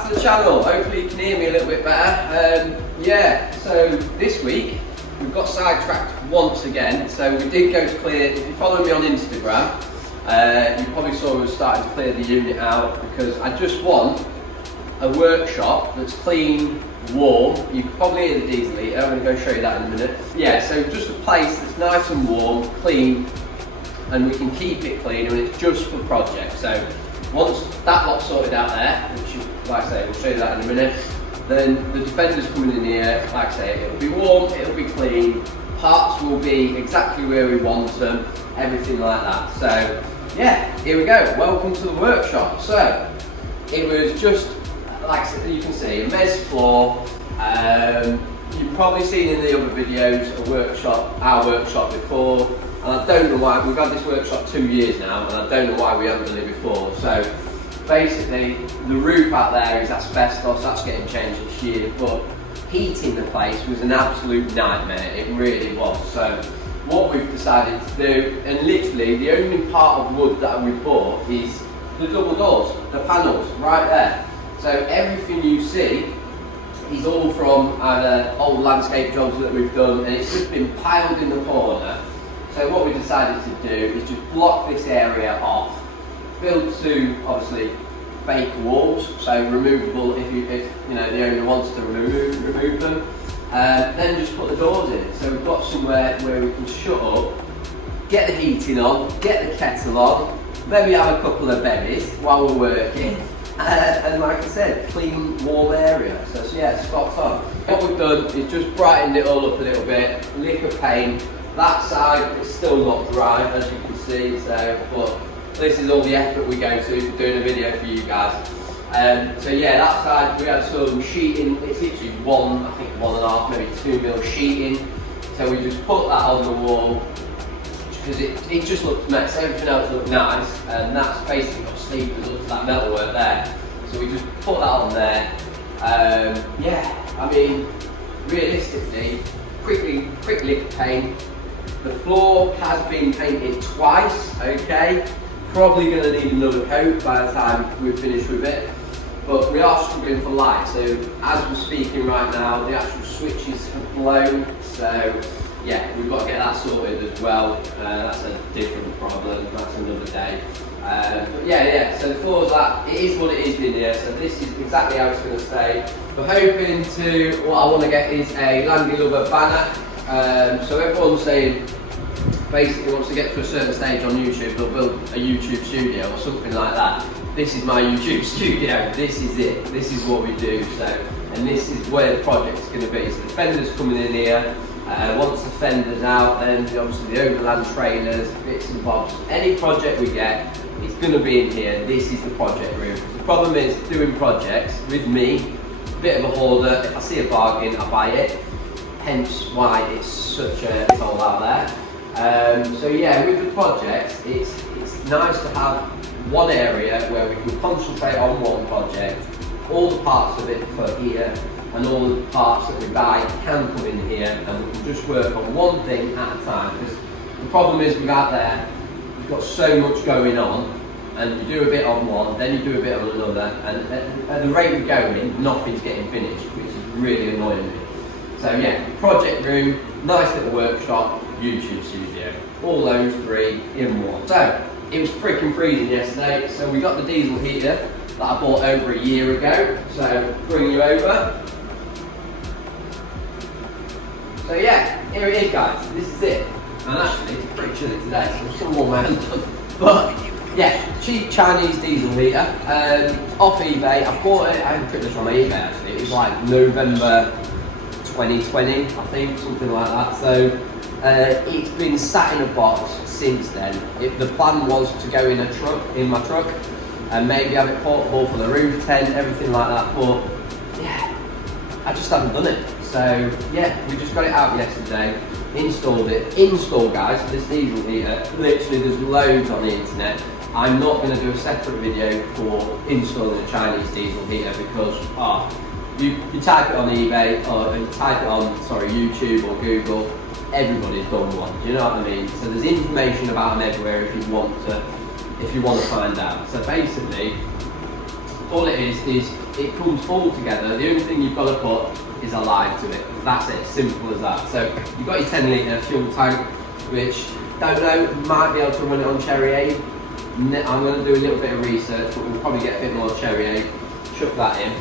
back to the channel. Hopefully you can hear me a little bit better. Yeah, so this week we've got sidetracked once again. So we did go to clear, if you follow me on Instagram, you probably saw we were starting to clear the unit out because I just want a workshop that's clean, warm. You can probably hear the diesel heater. I'm going to go show you that in a minute. Yeah, so just a place that's nice and warm, clean, and we can keep it clean, and it's just for projects. So once that lot's sorted out there, which, like I say, we'll show you that in a minute, then the Defender's coming in here. Like I say, it'll be warm, it'll be clean, parts will be exactly where we want them, everything like that. So yeah, here we go. Welcome to the workshop. So it was just, like you can see, a mez floor. You've probably seen in the other videos our workshop before, and I don't know why. We've had this workshop 2 years now, and I don't know why we haven't done it before. So basically, the roof out there is asbestos. That's getting changed this year, but heating the place was an absolute nightmare. It really was. So what we've decided to do, and literally the only part of wood that we bought is the double doors, the panels right there. So everything you see is all from either old landscape jobs that we've done, and it's just been piled in the corner. So what we decided to do is just block this area off, build two obviously fake walls, so removable if you know the owner wants to remove them. Then just put the doors in. So we've got somewhere where we can shut up, get the heating on, get the kettle on, maybe have a couple of berries while we're working. And like I said, clean, warm area. So yeah, spot on. What we've done is just brightened it all up a little bit, lick of paint. That side is still not dry, as you can see. So, but this is all the effort we go to for doing a video for you guys. So yeah, that side we had some sheeting. It's literally I think 1.5, maybe 2 mil sheeting. So we just put that on the wall because it just looked nice. Everything else looked nice, and that's basically got sleepers up to that metalwork there. So we just put that on there. Yeah, I mean, realistically, quick lick of paint. The floor has been painted twice. Okay, probably going to need another coat by the time we're finished with it. But we are struggling for light. So as we're speaking right now, the actual switches have blown. So yeah, we've got to get that sorted as well. That's a different problem, that's another day. But yeah, so the floor's that, it is what it is in here, so this is exactly how it's going to stay. We're hoping to, what I want to get is a Landy Lover banner. So everyone's saying, basically wants to get to a certain stage on YouTube, they'll build a YouTube studio or something like that. This is my YouTube studio, this is it, this is what we do. So, and this is where the project's going to be. So the Fender's coming in here. Once the Fender's out, then obviously the overland trailers, bits and bobs. Any project we get is going to be in here. This is the project room. The problem is doing projects with me, a bit of a hoarder. If I see a bargain, I buy it. Hence why it's such a toll out there. So yeah, with the projects, it's nice to have one area where we can concentrate on one project. All the parts of it for here, and all the parts that we buy can come in here, and we can just work on one thing at a time. Because the problem is with out there, you've got so much going on, and you do a bit on one, then you do a bit on another, and at the rate we're going, nothing's getting finished, which is really annoying me. So yeah, project room, nice little workshop, YouTube studio, all those three in one. So it was freaking freezing yesterday, so we got the diesel heater that I bought over a year ago. So bring you over. So yeah, here it is, guys. This is it. And actually, it's pretty chilly today, so I'm still warm hands. But yeah, cheap Chinese diesel heater off eBay. I bought it. I had put this on eBay actually. It was like November 2020, I think, something like that. So it's been sat in a box since then. The plan was to go in my truck, and maybe have it portable for the roof tent, everything like that. But yeah, I just haven't done it. So yeah, we just got it out yesterday, installed it. Install, guys, this diesel heater, literally there's loads on the internet. I'm not going to do a separate video for installing a Chinese diesel heater because you type it on eBay, or you type it on YouTube or Google, everybody's done one, do you know what I mean? So there's information about them everywhere if you want to find out. So basically, all it is it comes all together. The only thing you've got to put is a line to it. That's it, simple as that. So you've got your 10 litre fuel tank, which, don't know, might be able to run it on Cherry Aid. I'm going to do a little bit of research, but we'll probably get a bit more Cherry Aid. Chuck that in.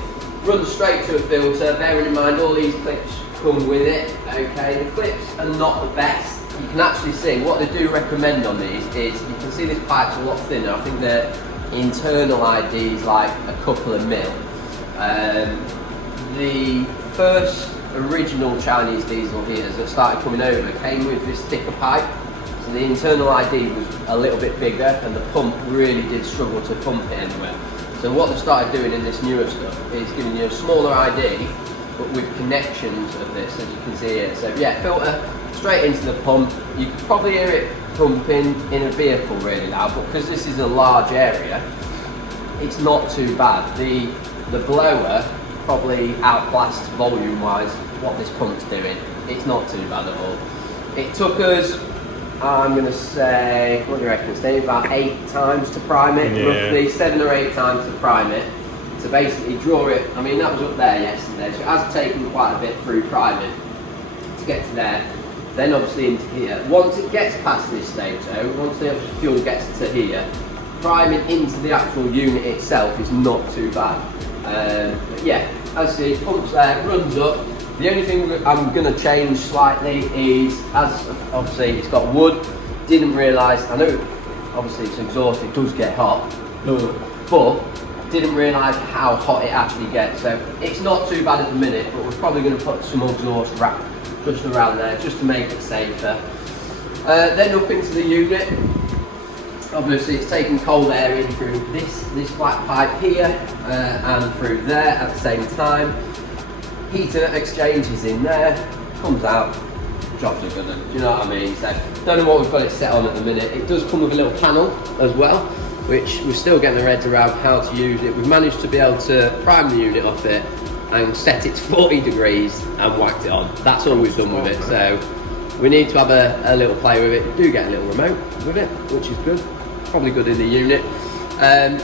Run straight to a filter, bearing in mind all these clips come with it. Okay, the clips are not the best. You can actually see what they do recommend on these is you can see this pipe's a lot thinner. I think the internal ID is like a couple of mil. The first original Chinese diesel heaters that started coming over came with this thicker pipe, so the internal ID was a little bit bigger and the pump really did struggle to pump it anywhere. So what they've started doing in this newer stuff is giving you a smaller ID but with connections of this, as you can see here. So yeah, filter straight into the pump. You can probably hear it pumping in a vehicle really now, but because this is a large area, it's not too bad. The blower probably outclassed volume wise what this pump's doing. It's not too bad at all. It took us, I'm going to say, what do you reckon, Steve? About 8 times to prime it, roughly 7 or 8 times to prime it. To basically draw it, I mean that was up there yesterday, so it has taken quite a bit through priming to get to there. Then obviously into here. Once it gets past this stage though, once the fuel gets to here, priming into the actual unit itself is not too bad. But yeah, as you see, pumps there, runs up. The only thing that I'm going to change slightly is, as obviously it's got wood, didn't realise, I know obviously it's exhaust, it does get hot, but didn't realise how hot it actually gets. So it's not too bad at the minute, but we're probably going to put some exhaust wrap just around there just to make it safer. Then up into the unit, obviously it's taking cold air in through this black pipe here and through there at the same time. Heater exchange is in there, comes out, jobs are good. Do you know what I mean? So don't know what we've got it set on at the minute. It does come with a little panel as well, which we're still getting our heads around how to use it. We've managed to be able to prime the unit off it and set it to 40 degrees and whacked it on. That's all we've done with it. So we need to have a little play with it. We do get a little remote with it, which is good. Probably good in the unit. And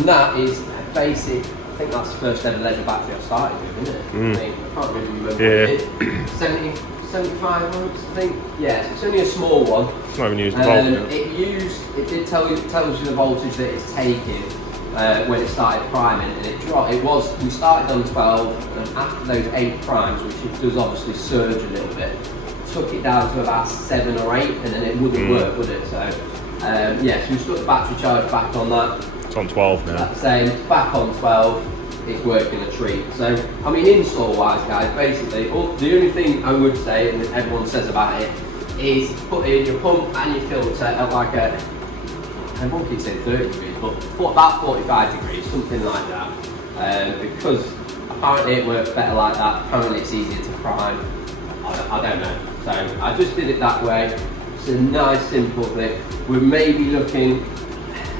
that is basic. I think that's the first ever leisure battery I started with, isn't it? I mean, I can't really remember what it is. 75 volts, I think. Yeah, so it's only a small one. It's not even used the voltage. It did tells you the voltage that it's taking when it started priming, and it dropped. We started on 12, and after those 8 primes, which it does obviously surge a little bit, took it down to about 7 or 8, and then it wouldn't work, would it? So yeah, so we stuck the battery charge back on that. It's on 12 now. That's same, back on 12, it's working a treat. So, I mean, install wise guys, basically, the only thing I would say, and everyone says about it, is put in your pump and your filter at like I won't keep saying 30 degrees, but about 45 degrees, something like that. Because apparently it works better like that, apparently it's easier to prime, I don't know. So, I just did it that way. It's a nice simple thing. We're maybe looking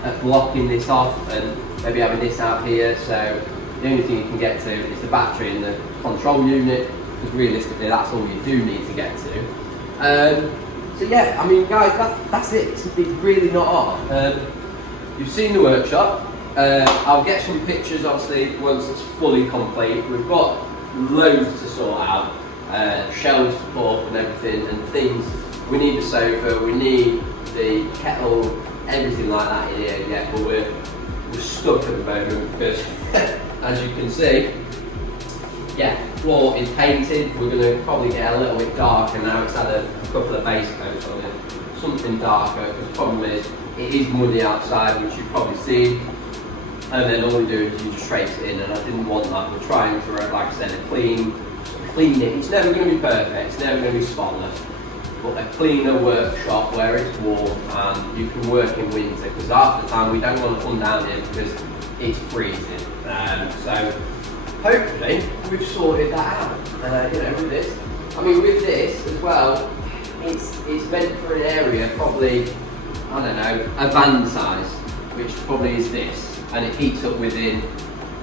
at blocking this off and maybe having this out here, so the only thing you can get to is the battery and the control unit, because realistically that's all you do need to get to. So yeah, I mean guys, that's it. It's really not hard. You've seen the workshop. I'll get some pictures obviously once it's fully complete. We've got loads to sort out, shelves to put up and everything, and things. We need the sofa, we need the kettle, everything like that in here, yeah, but we're stuck at the moment because as you can see, yeah, floor is painted. We're going to probably get a little bit darker now. It's had a couple of base coats on it, something darker, because the problem is it is muddy outside, which you've probably seen, and then all we do is you just trace it in, and I didn't want that. We're trying for, like I said, a clean it. It's never going to be perfect, it's never going to be spotless, but a cleaner workshop where it's warm and you can work in winter, because half the time we don't want to come down here because it's freezing. So hopefully we've sorted that out. You know, with this, I mean with this as well, it's meant for an area probably, I don't know, a van size, which probably is this, and it heats up within,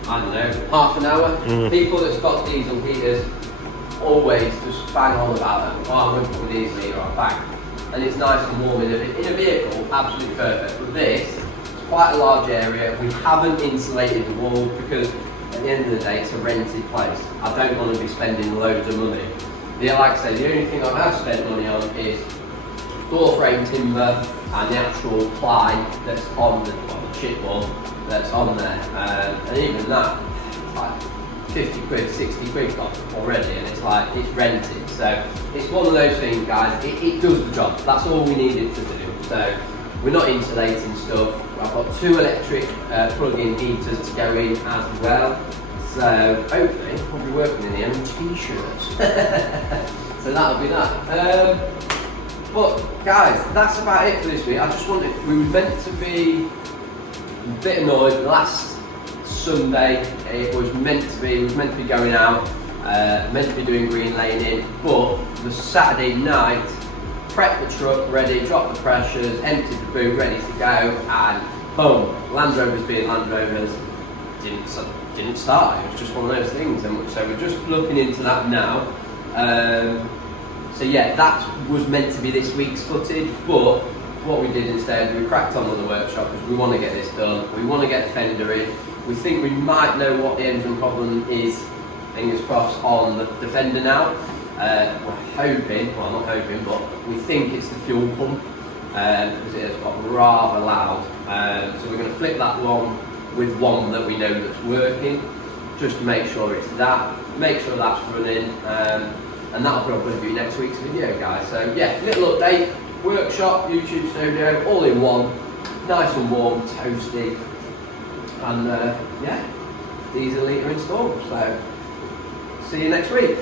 I don't know, half an hour. People that's got diesel heaters always just bang on about them. Oh, I'm going to put a diesel heater on, bang. And it's nice and warm in a vehicle, absolutely perfect. But this, it's quite a large area. We haven't insulated the walls because at the end of the day, it's a rented place. I don't want to be spending loads of money. Yeah, like I say, the only thing I have spent money on is door frame timber and the actual ply that's on the chip one that's on there. And even that, it's like 50 quid, 60 quid got already, and it's like, it's rented. So it's one of those things, guys, it does the job. That's all we need it to do. So we're not insulating stuff. I've got 2 electric plug-in heaters to go in as well. So hopefully we'll be working in the own t-shirts. So that'll be that. But guys, that's about it for this week. I just wanted, we were meant to be a bit annoyed last Sunday. It was meant to be, we was meant to be going out, meant to be doing green laning, but the Saturday night, prepped the truck ready, dropped the pressures, emptied the boot, ready to go, and boom, Land Rovers being Land Rovers, didn't start. It was just one of those things, and so we're just looking into that now. So yeah, that was meant to be this week's footage, but what we did instead, we cracked on with the workshop because we want to get this done. We want to get the fender in. We think we might know what the engine problem is, fingers crossed, on the fender now. We're hoping, well not hoping, but we think it's the fuel pump because it has got rather loud. So we're going to flip that one with one that we know that's working, just to make sure it's that, make sure that's running, and that'll probably be next week's video, guys. So yeah, little update, workshop, YouTube studio, all in one, nice and warm, toasty, and yeah, diesel litre installed. So see you next week.